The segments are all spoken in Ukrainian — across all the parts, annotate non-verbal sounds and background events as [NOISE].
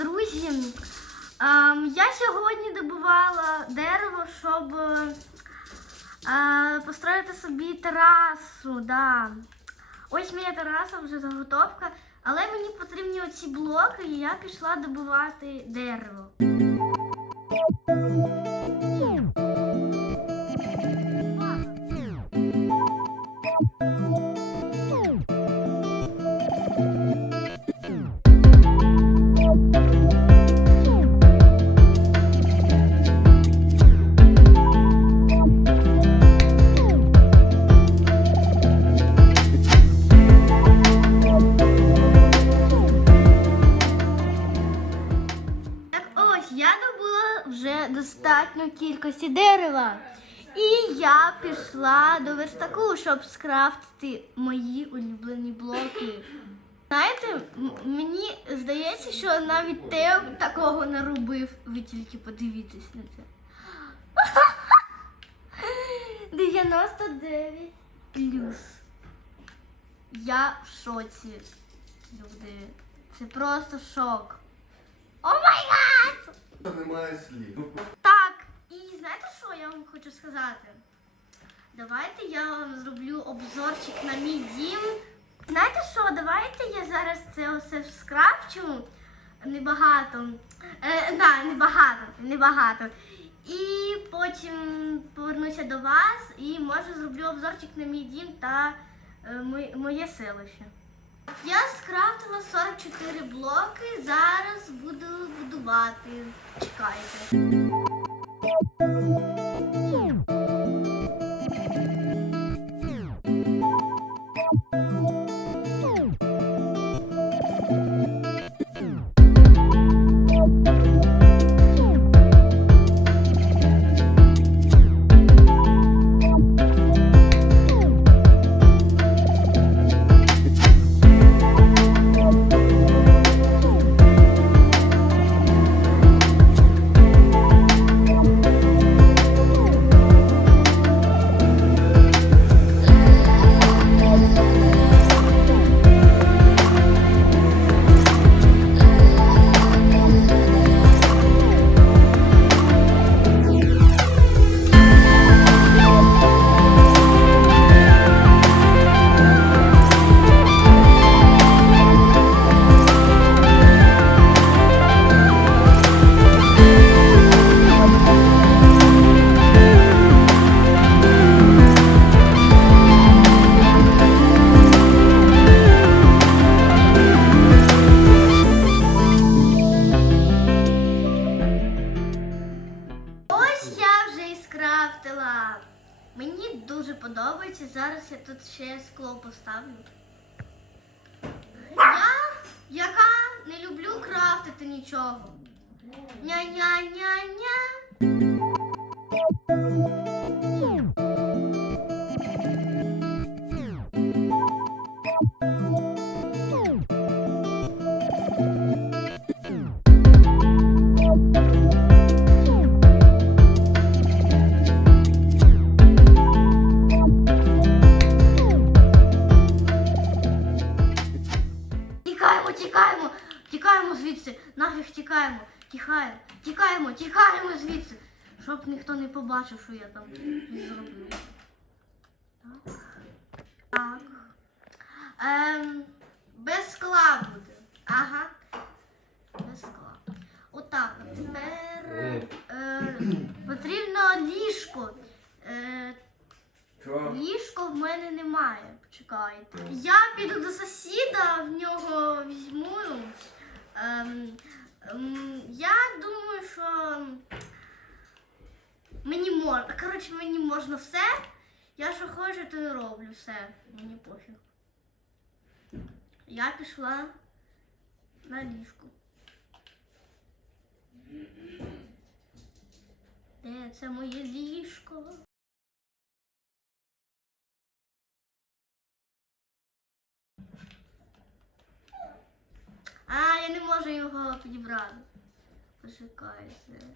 друзі! Ем, я сьогодні добувала дерево, щоб е, построїти собі терасу. Да. Ось моя тераса вже заготовка, але мені потрібні оці блоки, і я пішла добувати дерево. Кількості дерева. І я пішла до верстаку, щоб скрафтити мої улюблені блоки. Знаєте, мені здається, що навіть Тео такого не робив. Ви тільки подивіться на це. [LAUGHS] 99 плюс. Я в шоці. Люди. Це просто шок. О май гад! Немає слів. Знаєте, що я вам хочу сказати? Давайте я вам зроблю обзорчик на мій дім. Знаєте що, давайте я зараз це все скрафчу. Небагато. Е, да, небагато, небагато. І потім повернуся до вас і може зроблю обзорчик на мій дім та е, моє селище. Я скрафтила 44 блоки, зараз буду будувати. Чекайте. Ось подобається. Зараз я тут ще скло поставлю. Я, яка не люблю крафтити нічого. Ня-ня-ня-ня. Тікаємо, тікаємо, тікаємо, тікаємо звідси, щоб ніхто не побачив, що я там зробила. Так. Так. Ем, без скла буде. Ага. Без скла. Отак. от Тепер е, потрібно ліжко. Е? Ліжко в мене немає. Почекайте. Я піду до сусіда, в нього візьму. Ем, я думаю, що мені можна. Коротше, мені можна все. Я що хочу, то і роблю все. Мені пофіг. Я пішла на ліжко. Де це моє ліжко? А, я не можу його підібрати. Почекайте.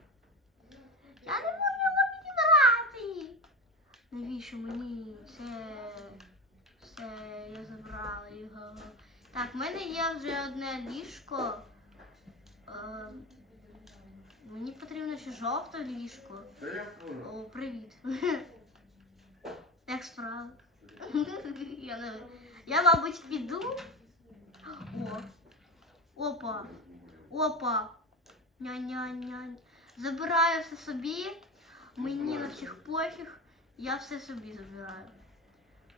Я не можу його підібрати. Навіщо мені це все я забрала його? Так, в мене є вже одне ліжко. Е, мені потрібно ще жовте ліжко. О, привіт. Як справа? [LAUGHS] Я, я, мабуть, піду. Опа. Опа. Ня-ня-ня. Забираю все собі. Мені на всіх пофіг. Я все собі забираю.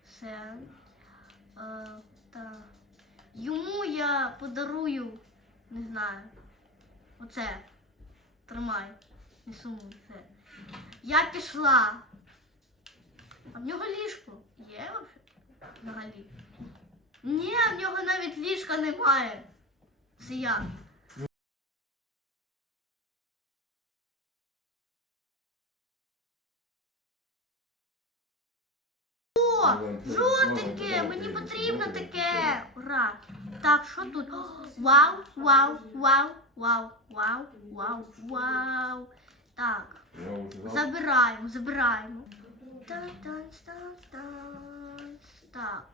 Все. Е, та. Йому я подарую, не знаю. Оце. Тримай. Не сумуй. Все. Я пішла. А в нього ліжко є вообще? Взагалі? Ні, в нього навіть ліжка немає. Це я. О, жовтеньке, мені потрібно таке. Ура. Так, що тут? Вау, вау, вау, вау, вау, вау, вау. Так. Забираємо, забираємо. Танц, танц, танц. Так.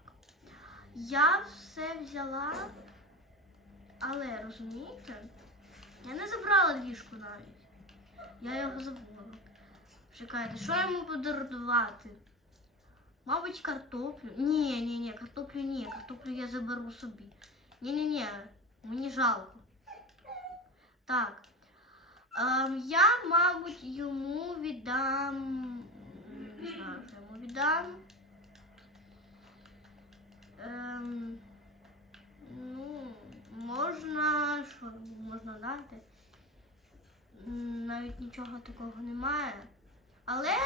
Я все взяла, але розумієте? Я не забрала ліжку навіть. Я його забула. Чекайте, що йому подарувати? Мабуть, картоплю. Ні, ні, ні, картоплю ні. Картоплю я заберу собі. Ні, ні, ні, мені жалко. Так. Ем, я, мабуть, йому віддам. Не знаю, що йому віддам. Ем, ну, можна. Що можна дати? Навіть нічого такого немає. Але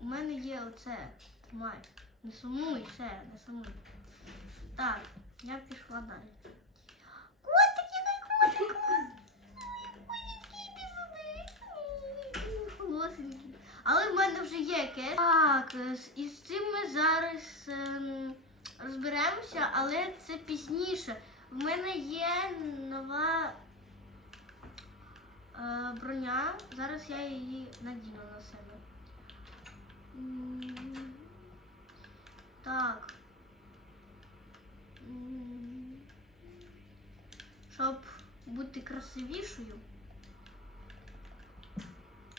у мене є оце. Тримай. Не сумуй, все, не сумуй. Так, я пішла далі. Котики, не котик! Голосенькі. Але в мене вже є кеш. Так, е, з- цим ми зараз ем, розберемося, але це пізніше. В мене є нова е, броня. Зараз я її надіну на себе. Так. Щоб бути красивішою.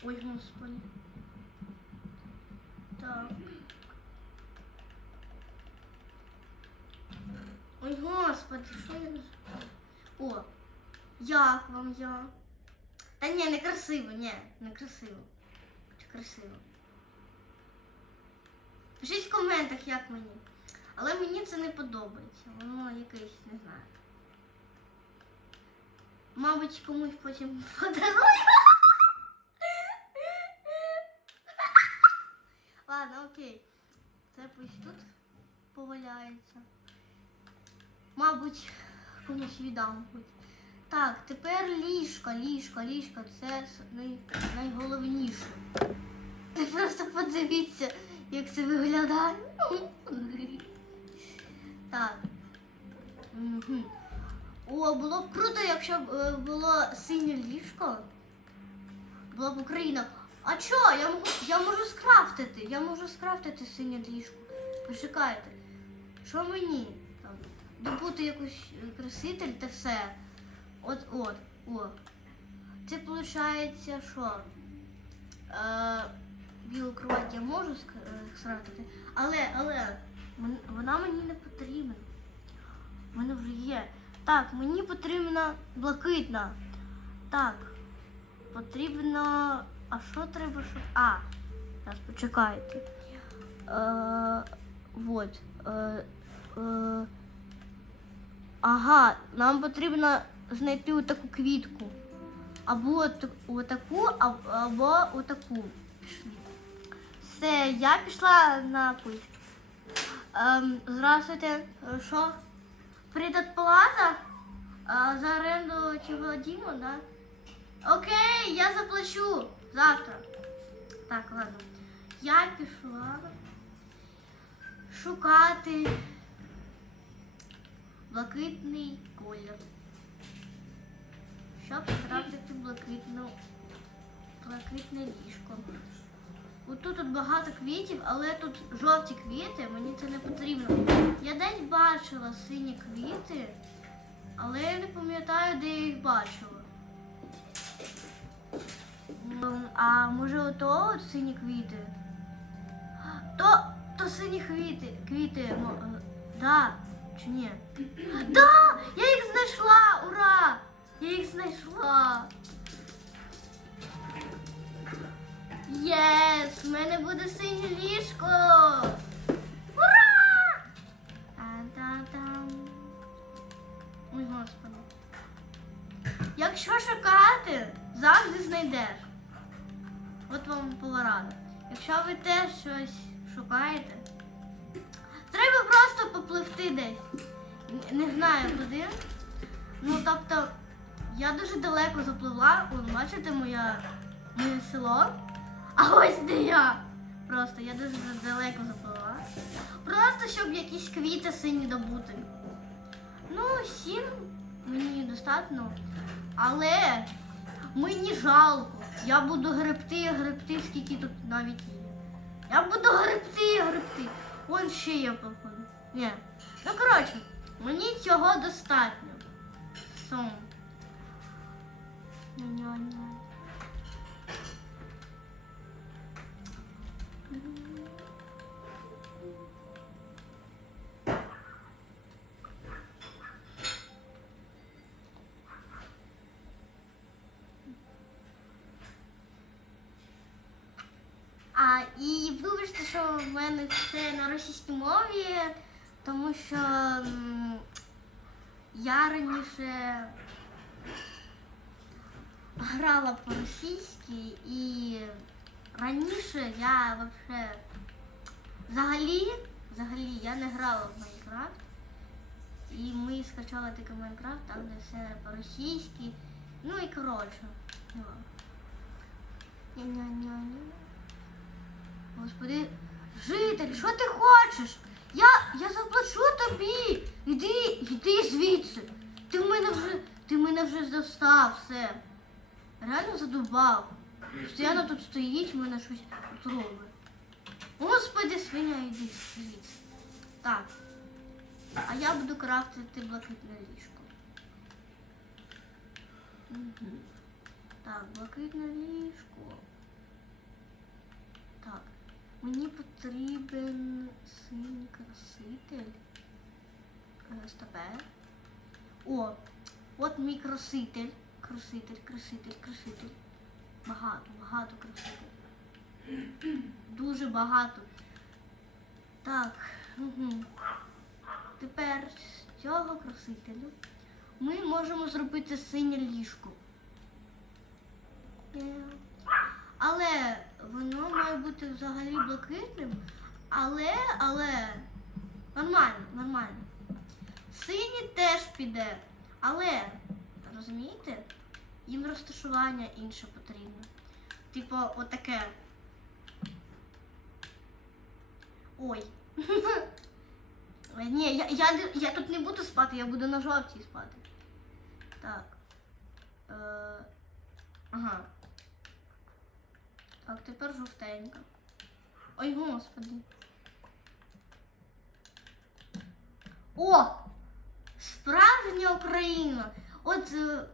Ой, господи. Так. Ой, господи, що я. О, як вам я? Та ні, не красиво, ні, не красиво. Чи красиво? Пишіть в коментах, як мені. Але мені це не подобається. Воно якесь, не знаю. Мабуть, комусь потім [LAUGHS] подарую. Ладно, окей. Це пусть тут поваляється. Мабуть, комусь віддам. Так, тепер ліжко, ліжко, ліжко. Це най, найголовніше. [LAUGHS] Ти просто подивіться, як це виглядає. [LAUGHS] Так. О, було б круто, якщо б е, було синє ліжко. Була б Україна. А чо? Я можу, я можу скрафтити. Я можу скрафтити синє ліжко. Почекайте. Що мені? Добути якусь е, краситель та все. От от. О. Це виходить, що? Е, білу кровать я можу ск- е, але, але вона мені не потрібна. У мене вже є. Так, мені потрібна блакитна. Так. Потрібно. А що треба, щоб. А, зараз почекайте. Е, вот. Е, е, ага, нам потрібно знайти отаку квітку. Або от- отаку, або, отаку. Пішли. Все, я пішла на путь. Ем, здравствуйте, Е, що? Предоплата? А, за оренду чого Діму, да? Окей, я заплачу завтра. Так, ладно. Я пішла шукати блакитний колір. Щоб скрафтити блакитну, блакитне ліжко. Отут тут багато квітів, але тут жовті квіти, мені це не потрібно. Я десь бачила сині квіти, але я не пам'ятаю, де я їх бачила. а може ото от сині квіти? То, то сині квіти, квіти, е, да, чи ні? Да! Я їх знайшла! Ура! Я їх знайшла! Єс! В мене буде синє ліжко! Ура! Та-та-там. Ой, господи. Якщо шукати, завжди знайдеш. От вам порада. Якщо ви теж щось шукаєте, треба просто попливти десь. Не знаю куди. Ну, тобто, я дуже далеко запливла, Вон, бачите моє, моє село. А ось де я. Просто я дуже далеко запливла. Просто щоб якісь квіти сині добути. Ну, сім мені достатньо. Але мені жалко. Я буду гребти, гребти, скільки тут навіть є. Я буду гребти, гребти. Вон ще є походу. Ні. Ну коротше, мені цього достатньо. Сом. Ня-ня-ня. А, і вибачте, що в мене все на російській мові, тому що я раніше грала по-російськи і раніше я вообще взагалі, взагалі я не грала в Майнкрафт. І ми скачали такий Майнкрафт, там де все по-російськи. Ну і коротше. ну. Ня-ня-ня-ня. Господи, житель, що ти хочеш? Я, я заплачу тобі. Іди, іди звідси. Ти в мене вже, ти мене вже достав все. Реально задубав. Постійно тут стоїть, в мене щось тут робить. Господи, свиня, іди звідси. Так. А я буду крафтити блакитне ліжко. Так, блакитне ліжко. Мені потрібен синій краситель. Стопе. О, от мій краситель. Краситель, краситель, краситель. Багато, багато краситель. Дуже багато. Так. Угу. Тепер з цього красителя ми можемо зробити синє ліжко. Е, Але воно має бути взагалі блакитним. Але, але нормально, нормально. Синій теж піде. Але, розумієте, їм розташування інше потрібно. Типу, отаке. Ой. [LAUGHS] Ні, я, я, я тут не буду спати, я буду на жовтій спати. Так. Е, ага. Так, тепер жовтенька. Ой, господи. О! Справжня Україна! От, е,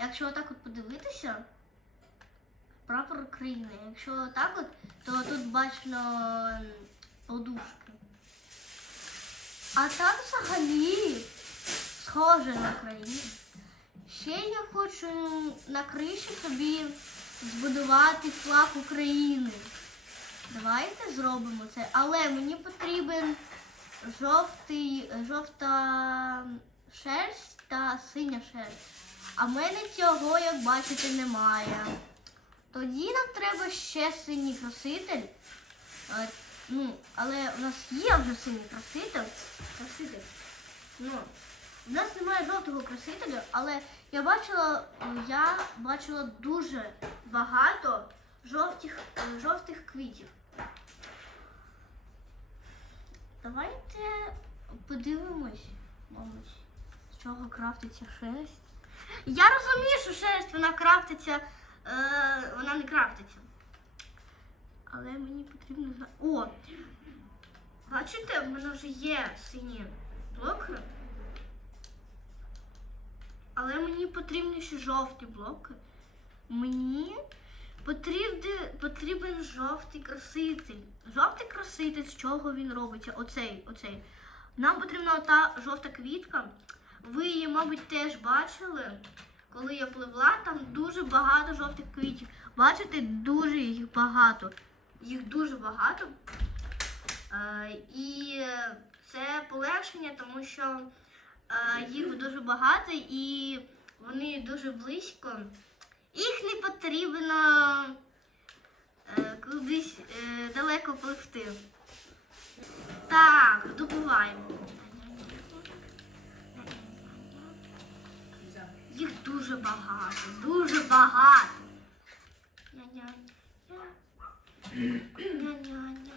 якщо отак от подивитися, прапор України. Якщо отак от, то тут бачно подушки. А там взагалі схоже на Україну. Ще я хочу на криші собі збудувати флаг України. Давайте зробимо це. Але мені потрібен жовтий, жовта шерсть та синя шерсть. А в мене цього, як бачите, немає. Тоді нам треба ще синій краситель. Ну, але у нас є вже синій краситель. Краситель. Ну, у нас немає жовтого красителя, але я бачила, я бачила дуже багато жовтих, е, жовтих квітів. Давайте подивимось, мабуть, з чого крафтиться шерсть. Я розумію, що шерсть вона крафтиться, е, вона не крафтиться. Але мені потрібно зна- О! Бачите, в мене вже є сині блоки. Але мені потрібні ще жовті блоки. Мені Потрібен, потрібен жовтий краситель. Жовтий краситель, з чого він робиться? Оцей, оцей. Нам потрібна ота жовта квітка. Ви її, мабуть, теж бачили. Коли я пливла, там дуже багато жовтих квітів. Бачите, дуже їх багато. Їх дуже багато. Е, і це полегшення, тому що їх дуже багато і вони дуже близько. Їх не потрібно е, кудись е, далеко пливти. Так, добуваємо. Їх дуже багато, дуже багато. Ня-ня-ня. Ня-ня-ня.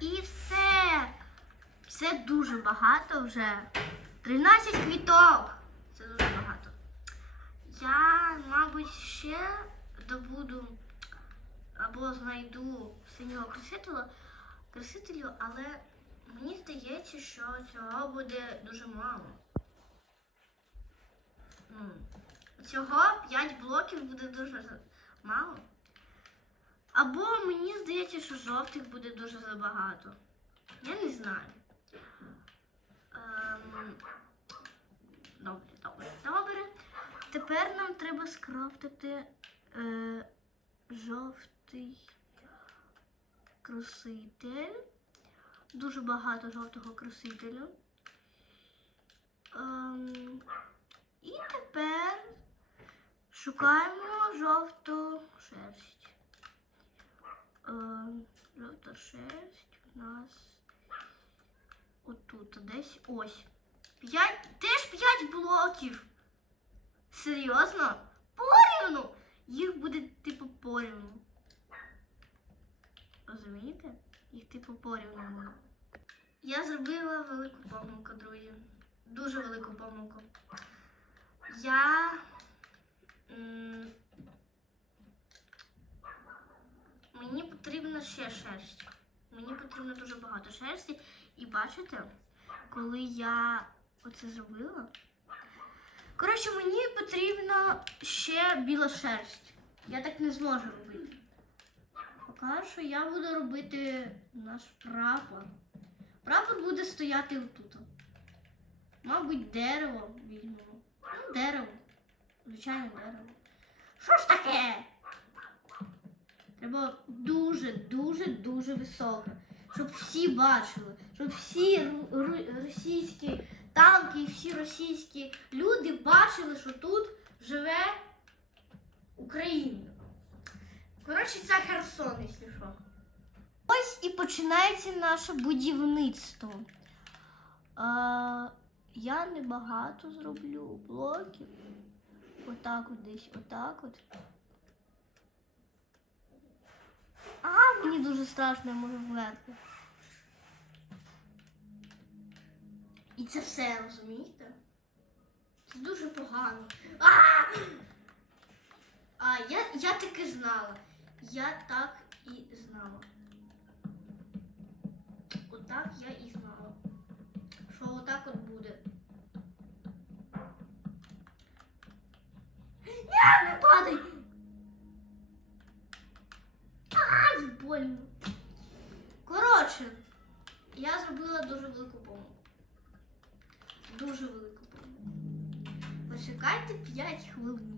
І все. Це дуже багато вже. 13 квіток. Це дуже багато. Я, мабуть, ще добуду або знайду синього красителя, красителю, але мені здається, що цього буде дуже мало. Цього 5 блоків буде дуже мало. Або мені здається, що жовтих буде дуже забагато. Я не знаю. Добре, добре, добре. Тепер нам треба скрафтити е, жовтий краситель. Дуже багато жовтого красителя. Ем, і тепер шукаємо жовту шерсть. Ем, жовта шерсть у нас отут, десь ось. П'ять, теж п'ять блоків. Серйозно? Порівну? Їх буде типу порівну. Розумієте? Їх типу порівну. Я зробила велику помилку, друзі. Дуже велику помилку. Я. Мені потрібна ще шерсть. Мені потрібно дуже багато шерсті. І бачите, коли я оце зробила. Коротше, мені потрібна ще біла шерсть. Я так не зможу робити. Поки що я буду робити наш прапор. Прапор буде стояти отут. Мабуть, дерево візьмемо. Ну, дерево. Звичайно, дерево. Що ж таке? Треба дуже, дуже, дуже високо. Щоб всі бачили, щоб всі російські танки і всі російські люди бачили, що тут живе Україна. Коротше, це Херсон, якщо що. Ось і починається наше будівництво. А, я небагато зроблю блоків. Отак от десь, отак от. А, мені дуже страшно, я можу вмерти. І це все, розумієте? Це дуже погано. А! А, я, я так знала. Я так і знала. Отак я і знала. Що отак от буде. Ні, не падай! Ай, больно. Коротше, я зробила дуже велику. Дуже велика. Почекайте 5 хвилин.